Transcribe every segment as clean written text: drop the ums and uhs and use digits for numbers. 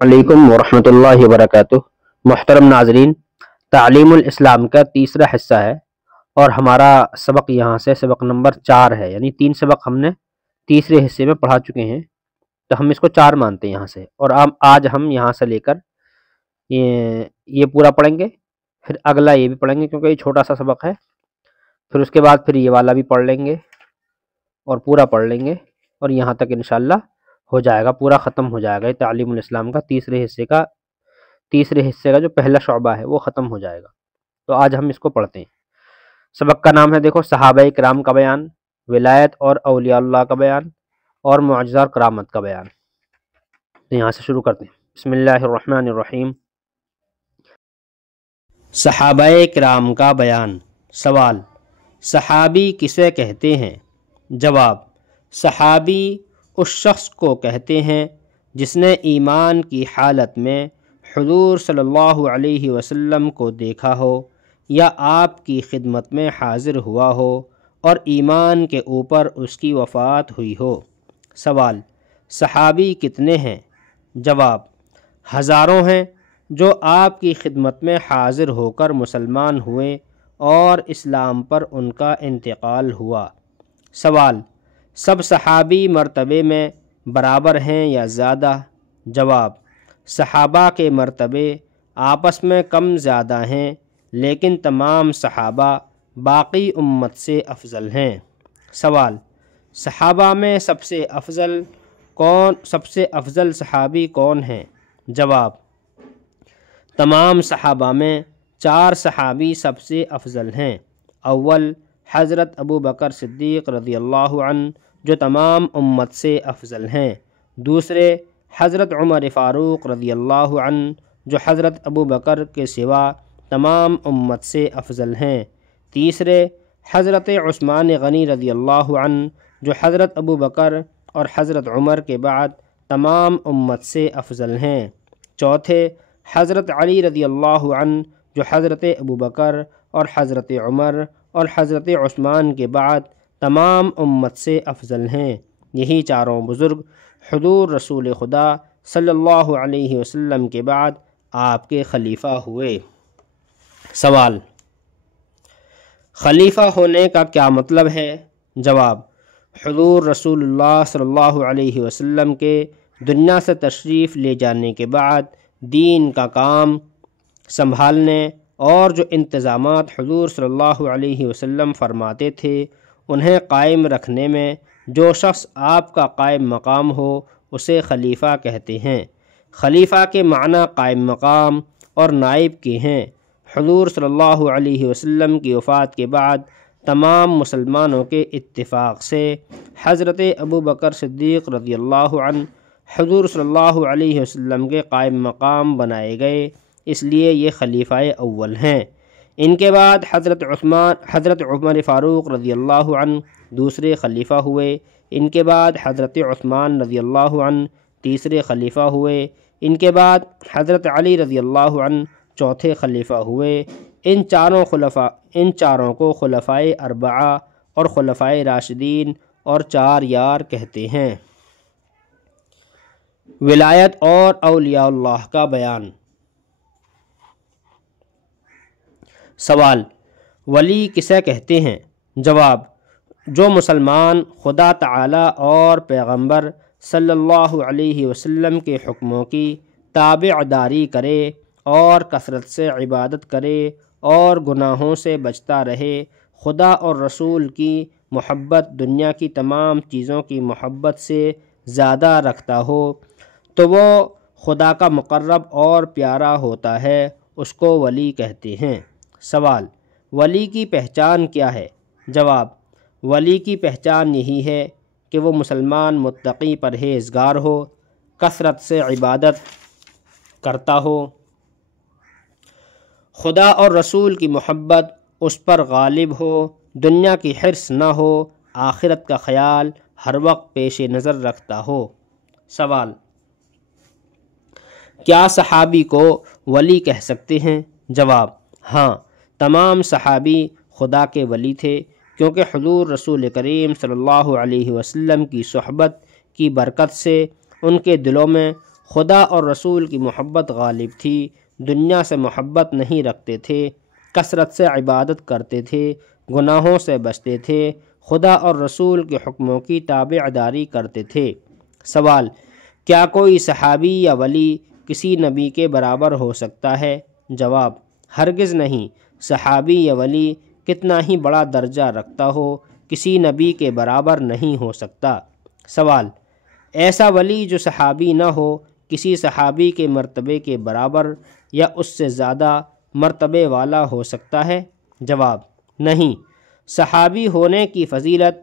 علیکم ورحمۃ اللہ وبرکاتہ۔ محترم ناظرین، تعلیم الاسلام کا تیسرا حصہ ہے اور ہمارا سبق یہاں سے سبق نمبر 4 ہے، یعنی 3 سبق ہم نے تیسرے حصے میں پڑھا چکے ہیں، تو ہم اس کو 4 مانتے ہیں یہاں سے، اور آج ہم یہاں سے لے کر یہ پورا پڑھیں گے، پھر اگلا یہ بھی پڑھیں گے کیونکہ یہ چھوٹا سا سبق ہے، پھر اس کے بعد پھر یہ والا بھی پڑھ لیں گے اور پورا پڑھ لیں گے، اور یہاں تک انشاءاللہ ہو جائے گا، پورا ختم ہو جائے گا۔ یہ تعلیم الاسلام کا تیسرے حصے کا جو پہلا شعبہ ہے وہ ختم ہو جائے گا۔ تو آج ہم اس کو پڑھتے ہیں۔ سبق کا نام ہے، دیکھو، صحابہ کرام کا بیان، ولایت اور اولیاء اللہ کا بیان، اور معجزہ اور کرامت کا بیان۔ تو یہاں سے شروع کرتے ہیں۔ بسم اللہ الرحمن الرحیم۔ صحابہ کرام کا بیان۔ سوال: صحابی کسے کہتے ہیں؟ جواب: صحابی اس شخص کو کہتے ہیں جس نے ایمان کی حالت میں حضور صلی اللہ علیہ وسلم کو دیکھا ہو یا آپ کی خدمت میں حاضر ہوا ہو اور ایمان کے اوپر اس کی وفات ہوئی ہو۔ سوال: صحابی کتنے ہیں؟ جواب: ہزاروں ہیں جو آپ کی خدمت میں حاضر ہو کر مسلمان ہوئے اور اسلام پر ان کا انتقال ہوا۔ سوال: سب صحابی مرتبے میں برابر ہیں یا زیادہ؟ جواب: صحابہ کے مرتبے آپس میں کم زیادہ ہیں، لیکن تمام صحابہ باقی امت سے افضل ہیں۔ سوال: صحابہ میں سب سے افضل صحابی کون ہیں؟ جواب: تمام صحابہ میں 4 صحابی سب سے افضل ہیں۔ اول، حضرت ابو بکر صدیق رضی اللہ عنہ، جو تمام امت سے افضل ہیں۔ دوسرے، حضرت عمر فاروق رضی اللہ عنہ، جو حضرت ابو بکر کے سوا تمام امت سے افضل ہیں۔ تیسرے، حضرت عثمان غنی رضی اللہ عنہ، جو حضرت ابو بکر اور حضرت عمر کے بعد تمام امت سے افضل ہیں۔ چوتھے، حضرت علی رضی اللہ عنہ، جو حضرت ابو بکر اور حضرت عمر اور حضرت عثمان کے بعد تمام امت سے افضل ہیں۔ یہی چاروں بزرگ حضور رسول خدا صلی اللہ علیہ وسلم کے بعد آپ کے خلیفہ ہوئے۔ سوال: خلیفہ ہونے کا کیا مطلب ہے؟ جواب: حضور رسول اللہ صلی اللہ علیہ وسلم کے دنیا سے تشریف لے جانے کے بعد دین کا کام سنبھالنے اور جو انتظامات حضور صلی اللہ علیہ وسلم فرماتے تھے انہیں قائم رکھنے میں جو شخص آپ کا قائم مقام ہو اسے خلیفہ کہتے ہیں۔ خلیفہ کے معنی قائم مقام اور نائب کے ہیں۔ حضور صلی اللہ علیہ وسلم کی وفات کے بعد تمام مسلمانوں کے اتفاق سے حضرت ابو بکر صدیق رضی اللہ عنہ حضور صلی اللہ علیہ وسلم کے قائم مقام بنائے گئے، اس لیے یہ خلیفہ اول ہیں۔ ان کے بعد حضرت عمر فاروق رضی اللہ عنہ دوسرے خلیفہ ہوئے۔ ان کے بعد حضرت عثمان رضی اللہ عنہ تیسرے خلیفہ ہوئے۔ ان کے بعد حضرت علی رضی اللہ عنہ چوتھے خلیفہ ہوئے۔ ان چاروں کو خلفائے اربعہ اور خلفائے راشدین اور 4 یار کہتے ہیں۔ ولایت اور اولیاء اللہ کا بیان۔ سوال: ولی کسے کہتے ہیں؟ جواب: جو مسلمان خدا تعالی اور پیغمبر صلی اللہ علیہ وسلم کے حکموں کی تابع داری کرے اور کثرت سے عبادت کرے اور گناہوں سے بچتا رہے، خدا اور رسول کی محبت دنیا کی تمام چیزوں کی محبت سے زیادہ رکھتا ہو تو وہ خدا کا مقرب اور پیارا ہوتا ہے، اس کو ولی کہتے ہیں۔ سوال: ولی کی پہچان کیا ہے؟ جواب: ولی کی پہچان یہی ہے کہ وہ مسلمان متقی پرہیزگار ہو، کثرت سے عبادت کرتا ہو، خدا اور رسول کی محبت اس پر غالب ہو، دنیا کی حرص نہ ہو، آخرت کا خیال ہر وقت پیش نظر رکھتا ہو۔ سوال: کیا صحابی کو ولی کہہ سکتے ہیں؟ جواب: ہاں، تمام صحابی خدا کے ولی تھے، کیونکہ حضور رسول کریم صلی اللہ علیہ وسلم کی صحبت کی برکت سے ان کے دلوں میں خدا اور رسول کی محبت غالب تھی، دنیا سے محبت نہیں رکھتے تھے، کثرت سے عبادت کرتے تھے، گناہوں سے بچتے تھے، خدا اور رسول کے حکموں کی تابع داری کرتے تھے۔ سوال: کیا کوئی صحابی یا ولی کسی نبی کے برابر ہو سکتا ہے؟ جواب: ہرگز نہیں۔ صحابی یا ولی کتنا ہی بڑا درجہ رکھتا ہو، کسی نبی کے برابر نہیں ہو سکتا۔ سوال: ایسا ولی جو صحابی نہ ہو کسی صحابی کے مرتبے کے برابر یا اس سے زیادہ مرتبے والا ہو سکتا ہے؟ جواب: نہیں۔ صحابی ہونے کی فضیلت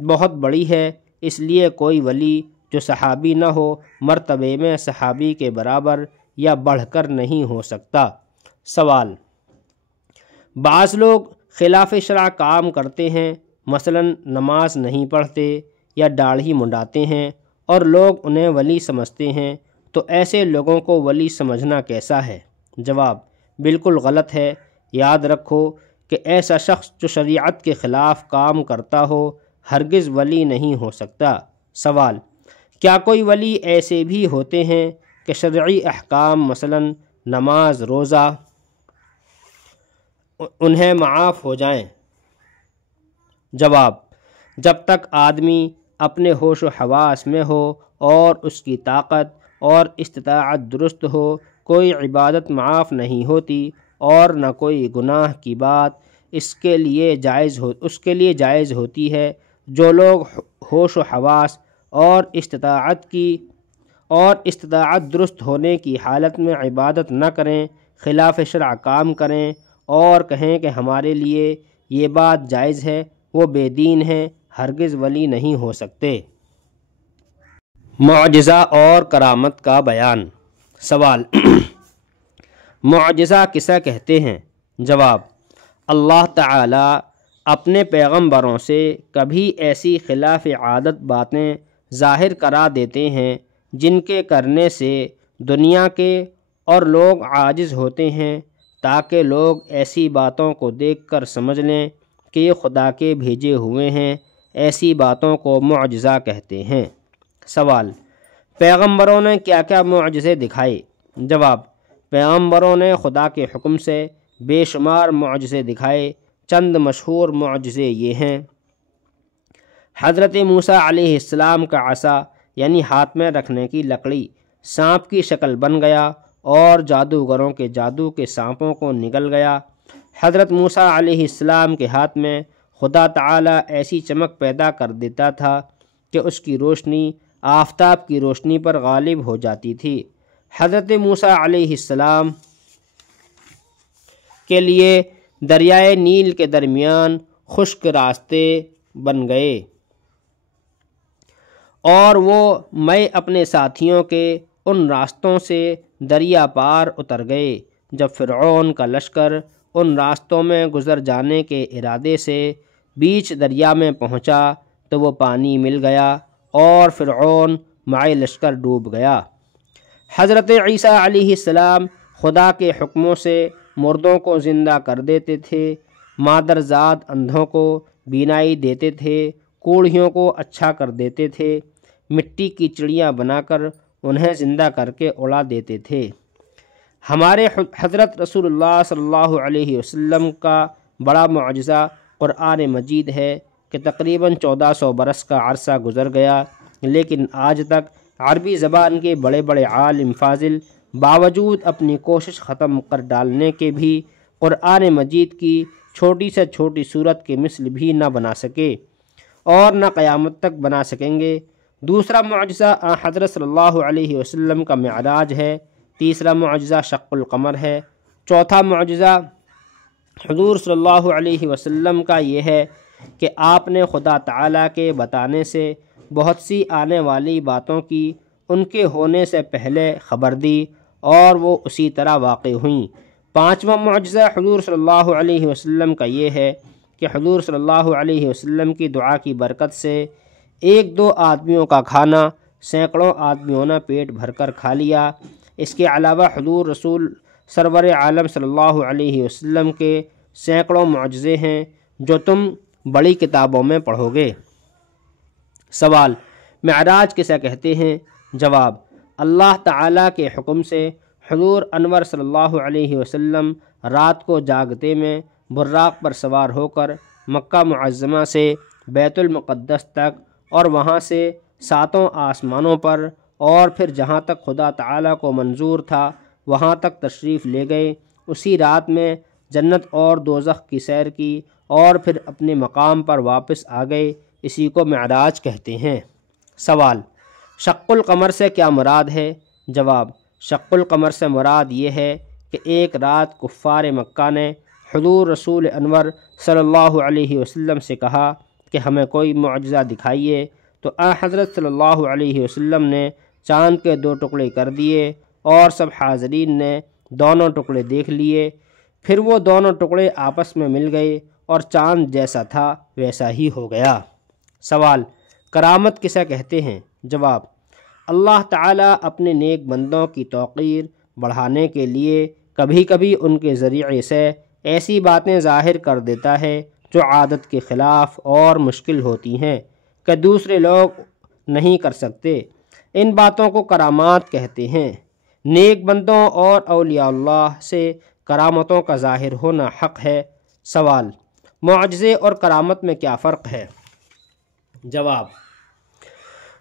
بہت بڑی ہے، اس لیے کوئی ولی جو صحابی نہ ہو مرتبے میں صحابی کے برابر یا بڑھ کر نہیں ہو سکتا۔ سوال: بعض لوگ خلاف شرع کام کرتے ہیں، مثلا نماز نہیں پڑھتے یا داڑھی منڈاتے ہیں اور لوگ انہیں ولی سمجھتے ہیں، تو ایسے لوگوں کو ولی سمجھنا کیسا ہے؟ جواب: بالکل غلط ہے۔ یاد رکھو کہ ایسا شخص جو شریعت کے خلاف کام کرتا ہو ہرگز ولی نہیں ہو سکتا۔ سوال: کیا کوئی ولی ایسے بھی ہوتے ہیں کہ شرعی احکام مثلا نماز، روزہ انہیں معاف ہو جائیں؟ جواب: جب تک آدمی اپنے ہوش و حواس میں ہو اور اس کی طاقت اور استطاعت درست ہو، کوئی عبادت معاف نہیں ہوتی اور نہ کوئی گناہ کی بات اس کے لیے جائز ہوتی ہے۔ جو لوگ ہوش و حواس اور استطاعت درست ہونے کی حالت میں عبادت نہ کریں، خلاف شرع کام کریں اور کہیں کہ ہمارے لیے یہ بات جائز ہے، وہ بے دین ہیں، ہرگز ولی نہیں ہو سکتے۔ معجزہ اور کرامت کا بیان۔ سوال: معجزہ کسے کہتے ہیں؟ جواب: اللہ تعالی اپنے پیغمبروں سے کبھی ایسی خلاف عادت باتیں ظاہر کرا دیتے ہیں جن کے کرنے سے دنیا کے اور لوگ عاجز ہوتے ہیں، تاکہ لوگ ایسی باتوں کو دیکھ کر سمجھ لیں کہ یہ خدا کے بھیجے ہوئے ہیں۔ ایسی باتوں کو معجزہ کہتے ہیں۔ سوال: پیغمبروں نے کیا کیا معجزے دکھائے؟ جواب: پیغمبروں نے خدا کے حکم سے بے شمار معجزے دکھائے۔ چند مشہور معجزے یہ ہیں: حضرت موسیٰ علیہ السلام کا عصا یعنی ہاتھ میں رکھنے کی لکڑی سانپ کی شکل بن گیا اور جادوگروں کے جادو کے سانپوں کو نگل گیا۔ حضرت موسیٰ علیہ السلام کے ہاتھ میں خدا تعالی ایسی چمک پیدا کر دیتا تھا کہ اس کی روشنی آفتاب کی روشنی پر غالب ہو جاتی تھی۔ حضرت موسیٰ علیہ السلام کے لیے دریائے نیل کے درمیان خشک راستے بن گئے اور وہ میں اپنے ساتھیوں کے ان راستوں سے دریا پار اتر گئے۔ جب فرعون کا لشکر ان راستوں میں گزر جانے کے ارادے سے بیچ دریا میں پہنچا تو وہ پانی مل گیا اور فرعون مع لشکر ڈوب گیا۔ حضرت عیسیٰ علیہ السلام خدا کے حکموں سے مردوں کو زندہ کر دیتے تھے، مادرزاد اندھوں کو بینائی دیتے تھے، کوڑھیوں کو اچھا کر دیتے تھے، مٹی کی چڑیاں بنا کر انہیں زندہ کر کے اڑا دیتے تھے۔ ہمارے حضرت رسول اللہ صلی اللہ علیہ وسلم کا بڑا معجزہ قرآن مجید ہے کہ تقریباً 1400 برس کا عرصہ گزر گیا، لیکن آج تک عربی زبان کے بڑے بڑے عالم فاضل باوجود اپنی کوشش ختم کر ڈالنے کے بھی قرآن مجید کی چھوٹی سے چھوٹی صورت کے مثل بھی نہ بنا سکے اور نہ قیامت تک بنا سکیں گے۔ دوسرا معجزہ حضرت صلی اللہ علیہ وسلم کا معراج ہے۔ تیسرا معجزہ شق القمر ہے۔ چوتھا معجزہ حضور صلی اللہ علیہ وسلم کا یہ ہے کہ آپ نے خدا تعالیٰ کے بتانے سے بہت سی آنے والی باتوں کی ان کے ہونے سے پہلے خبر دی اور وہ اسی طرح واقع ہوئیں۔ پانچواں معجزہ حضور صلی اللہ علیہ وسلم کا یہ ہے کہ حضور صلی اللہ علیہ وسلم کی دعا کی برکت سے ایک دو آدمیوں کا کھانا سینکڑوں آدمیوں نے پیٹ بھر کر کھا لیا۔ اس کے علاوہ حضور رسول سرور عالم صلی اللہ علیہ وسلم کے سینکڑوں معجزے ہیں جو تم بڑی کتابوں میں پڑھو گے۔ سوال: معراج کسے کہتے ہیں؟ جواب: اللہ تعالیٰ کے حکم سے حضور انور صلی اللہ علیہ وسلم رات کو جاگتے میں براق پر سوار ہو کر مکہ معظمہ سے بیت المقدس تک اور وہاں سے 7 آسمانوں پر اور پھر جہاں تک خدا تعالیٰ کو منظور تھا وہاں تک تشریف لے گئے۔ اسی رات میں جنت اور دوزخ کی سیر کی اور پھر اپنے مقام پر واپس آ گئے۔ اسی کو معراج کہتے ہیں۔ سوال: شق القمر سے کیا مراد ہے؟ جواب: شق القمر سے مراد یہ ہے کہ ایک رات کفار مکہ نے حضور رسول انور صلی اللہ علیہ وسلم سے کہا کہ ہمیں کوئی معجزہ دکھائیے، تو حضرت صلی اللہ علیہ وسلم نے چاند کے 2 ٹکڑے کر دیے اور سب حاضرین نے دونوں ٹکڑے دیکھ لیے۔ پھر وہ دونوں ٹکڑے آپس میں مل گئے اور چاند جیسا تھا ویسا ہی ہو گیا۔ سوال: کرامت کسے کہتے ہیں؟ جواب: اللہ تعالیٰ اپنے نیک بندوں کی توقیر بڑھانے کے لیے کبھی کبھی ان کے ذریعے سے ایسی باتیں ظاہر کر دیتا ہے جو عادت کے خلاف اور مشکل ہوتی ہیں کہ دوسرے لوگ نہیں کر سکتے۔ ان باتوں کو کرامات کہتے ہیں۔ نیک بندوں اور اولیاء اللہ سے کرامتوں کا ظاہر ہونا حق ہے۔ سوال: معجزے اور کرامت میں کیا فرق ہے؟ جواب: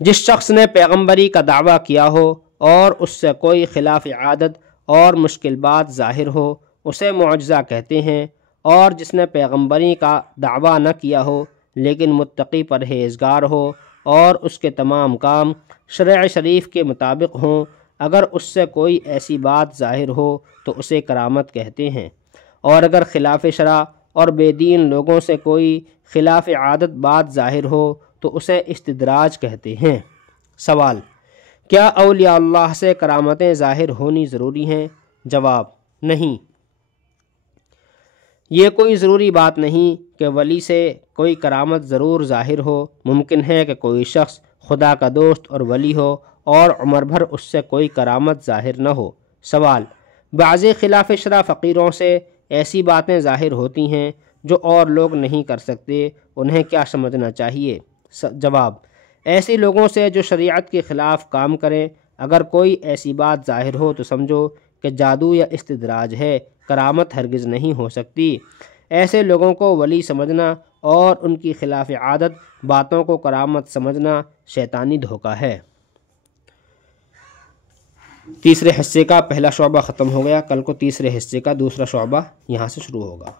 جس شخص نے پیغمبری کا دعویٰ کیا ہو اور اس سے کوئی خلاف عادت اور مشکل بات ظاہر ہو اسے معجزہ کہتے ہیں، اور جس نے پیغمبری کا دعویٰ نہ کیا ہو لیکن متقی پرہیزگار ہو اور اس کے تمام کام شرع شریف کے مطابق ہوں، اگر اس سے کوئی ایسی بات ظاہر ہو تو اسے کرامت کہتے ہیں، اور اگر خلاف شرع اور بے دین لوگوں سے کوئی خلاف عادت بات ظاہر ہو تو اسے استدراج کہتے ہیں۔ سوال: کیا اولیاء اللہ سے کرامتیں ظاہر ہونی ضروری ہیں؟ جواب: نہیں، یہ کوئی ضروری بات نہیں کہ ولی سے کوئی کرامت ضرور ظاہر ہو۔ ممکن ہے کہ کوئی شخص خدا کا دوست اور ولی ہو اور عمر بھر اس سے کوئی کرامت ظاہر نہ ہو۔ سوال: بعض خلاف شرع فقیروں سے ایسی باتیں ظاہر ہوتی ہیں جو اور لوگ نہیں کر سکتے، انہیں کیا سمجھنا چاہیے؟ جواب: ایسے لوگوں سے جو شریعت کے خلاف کام کریں، اگر کوئی ایسی بات ظاہر ہو تو سمجھو کہ جادو یا استدراج ہے، کرامت ہرگز نہیں ہو سکتی۔ ایسے لوگوں کو ولی سمجھنا اور ان کی خلاف عادت باتوں کو کرامت سمجھنا شیطانی دھوکہ ہے۔ تیسرے حصے کا پہلا شعبہ ختم ہو گیا۔ کل کو تیسرے حصے کا دوسرا شعبہ یہاں سے شروع ہوگا۔